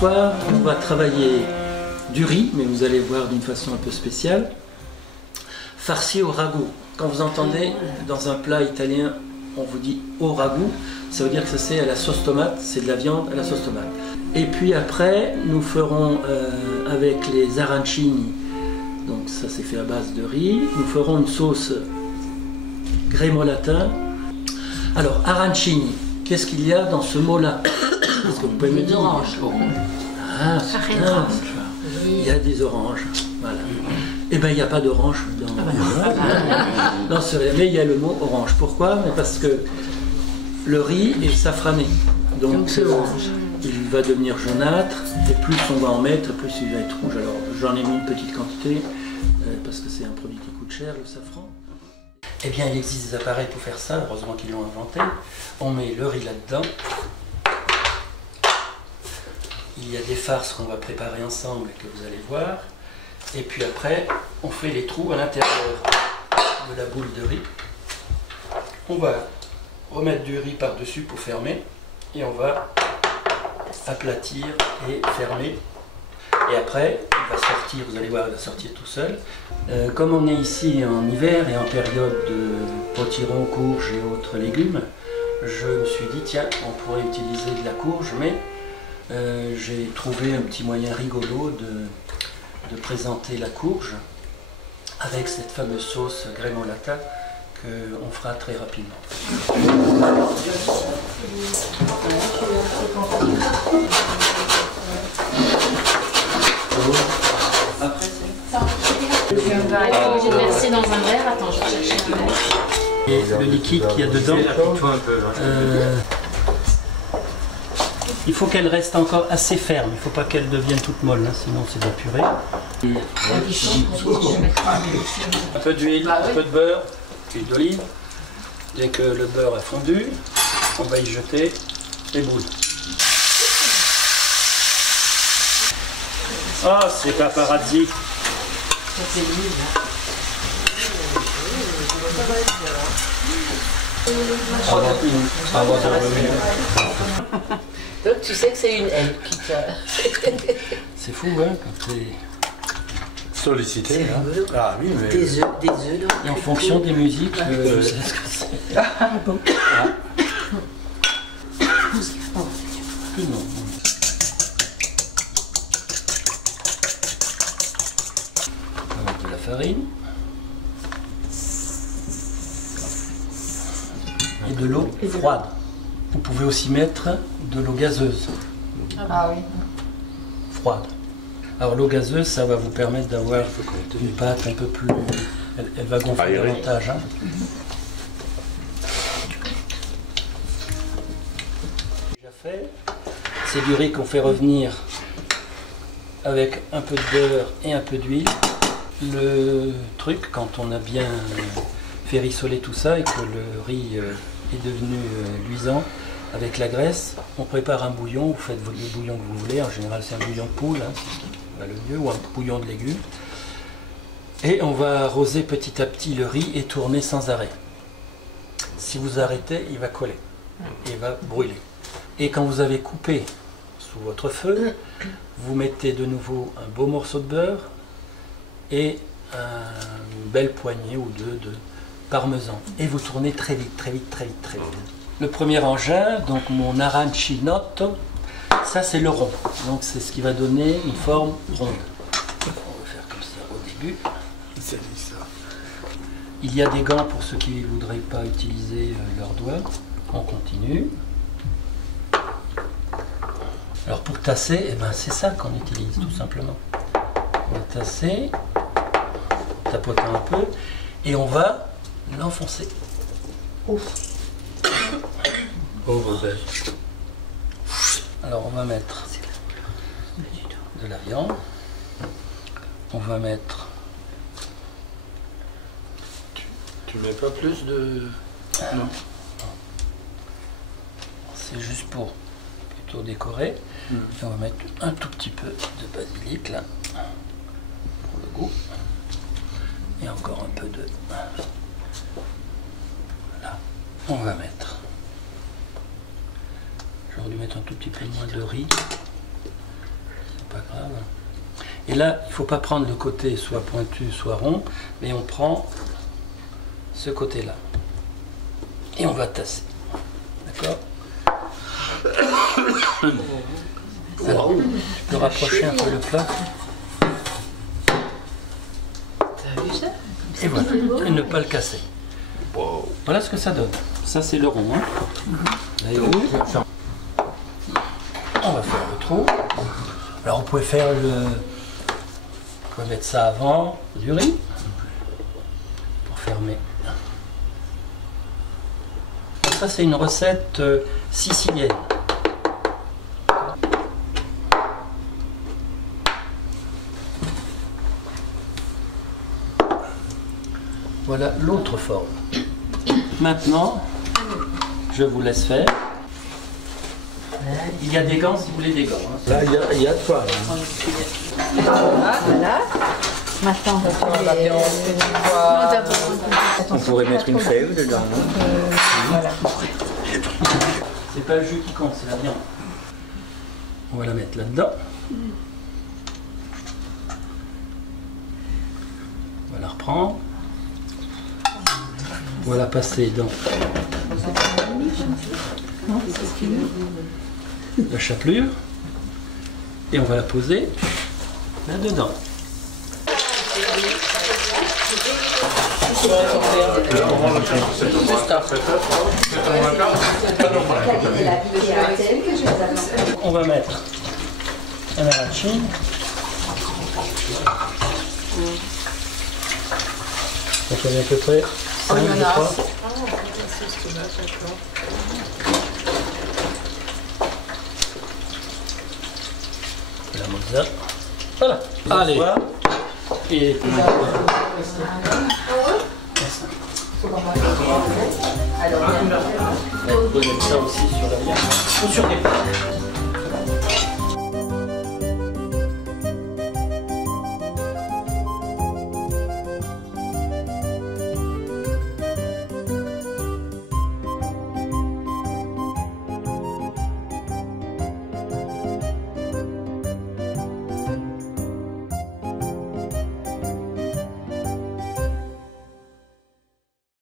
soir, on va travailler du riz, mais vous allez voir d'une façon un peu spéciale, farci au ragoût. Quand vous entendez dans un plat italien, on vous dit au ragoût, ça veut dire que ça c'est à la sauce tomate, c'est de la viande à la sauce tomate. Et puis après, nous ferons avec les arancini, donc ça c'est fait à base de riz, nous ferons une sauce grémolatin. Alors, arancini, qu'est-ce qu'il y a dans ce mot-là? Est-ce que vous pouvez me dire? Oranges. Ah, c'est bien. Il y a des oranges. Voilà. Eh bien, il n'y a pas d'orange dans... Non, c'est vrai, mais il y a le mot orange. Pourquoi? Mais parce que le riz est safrané. Donc c'est orange. Il va devenir jaunâtre, et plus on va en mettre, plus il va être rouge. Alors, j'en ai mis une petite quantité, parce que c'est un produit qui coûte cher, le safran. Eh bien, il existe des appareils pour faire ça, heureusement qu'ils l'ont inventé. On met le riz là-dedans. Il y a des farces qu'on va préparer ensemble et que vous allez voir. Et puis après, on fait les trous à l'intérieur de la boule de riz. On va remettre du riz par-dessus pour fermer. Et on va aplatir et fermer. Et après, il va sortir, vous allez voir, il va sortir tout seul. Comme on est ici en hiver et en période de potiron, courge et autres légumes, je me suis dit, tiens, on pourrait utiliser de la courge, mais j'ai trouvé un petit moyen rigolo de présenter la courge avec cette fameuse sauce grémolata qu'on fera très rapidement. Après, on va être obligé de verser dans un verre. Attends, je vais chercher un verre. Et le liquide qu'il y a dedans, il faut qu'elle reste encore assez ferme. Il ne faut pas qu'elle devienne toute molle, hein, sinon c'est de la purée. Un peu d'huile, un peu de beurre, huile d'olive. Dès que le beurre a fondu, on va y jeter les boules. Ah, c'est paparazzi. Donc tu sais que c'est une aile qui t'a... C'est fou, hein, quand t'es sollicité. Hein. Ah oui, mais... Des œufs donc. Et en fonction des musiques, je sais ce que c'est. Ah bon. Non. On va mettre de la farine. Et de l'eau froide. Vous pouvez aussi mettre de l'eau gazeuse. Ah oui. Froide. Alors l'eau gazeuse, ça va vous permettre d'avoir une pâte un peu plus... Elle va gonfler davantage. Hein. Déjà fait. C'est du riz qu'on fait revenir avec un peu de beurre et un peu d'huile. Le truc, quand on a bien fait rissoler tout ça et que le riz est devenu luisant, avec la graisse, on prépare un bouillon, vous faites le bouillon que vous voulez, en général c'est un bouillon de poule, hein, c'est ce qui va le mieux, ou un bouillon de légumes. Et on va arroser petit à petit le riz et tourner sans arrêt. Si vous arrêtez, il va coller et il va brûler. Et quand vous avez coupé sous votre feu, vous mettez de nouveau un beau morceau de beurre et une belle poignée ou deux de parmesan. Et vous tournez très vite, très vite, très vite, très vite. Le premier engin, donc mon aranchinotto, ça c'est le rond. Donc c'est ce qui va donner une forme ronde. On va faire comme ça au début. Il y a des gants pour ceux qui ne voudraient pas utiliser leurs doigts. On continue. Alors pour tasser, eh ben, c'est ça qu'on utilise tout simplement. On va tasser, tapoter un peu, et on va l'enfoncer. Ouf. Pauvre bête. Alors on va mettre de la viande. On va mettre... Tu mets pas plus de... Non. C'est juste pour plutôt décorer. Et on va mettre un tout petit peu de basilic là, pour le goût. Et encore un peu de... Voilà. On va mettre... J'aurais dû mettre un tout petit peu moins de riz. pas grave. Et là, il ne faut pas prendre le côté soit pointu, soit rond, mais on prend ce côté-là. Et on va tasser. D'accord? Alors, tu peux rapprocher un peu le plat. T'as vu ça? Et voilà, et ne pas le casser. Voilà ce que ça donne. Ça, c'est le rond. Hein. Vous avez vu? On va faire le trou. Alors, vous pouvez faire le... Vous pouvez mettre ça avant du riz. Pour fermer. Ça, c'est une recette sicilienne. Voilà l'autre forme. Maintenant, je vous laisse faire. Il y a des gants si vous voulez des gants. Hein. Là, il y a de quoi. Voilà. Maintenant, On pourrait mettre une fève dedans, non? Voilà. C'est pas le jus qui compte, c'est la viande. On va la mettre là-dedans. On va la reprendre. On va la passer dans la chapelure. Et on va la poser là-dedans. On va mettre un arancine. Ça fait à peu près 5, je crois. La mozza. Voilà. Allez. Et vous pouvez mettre ça aussi sur la viande ou sur les plats.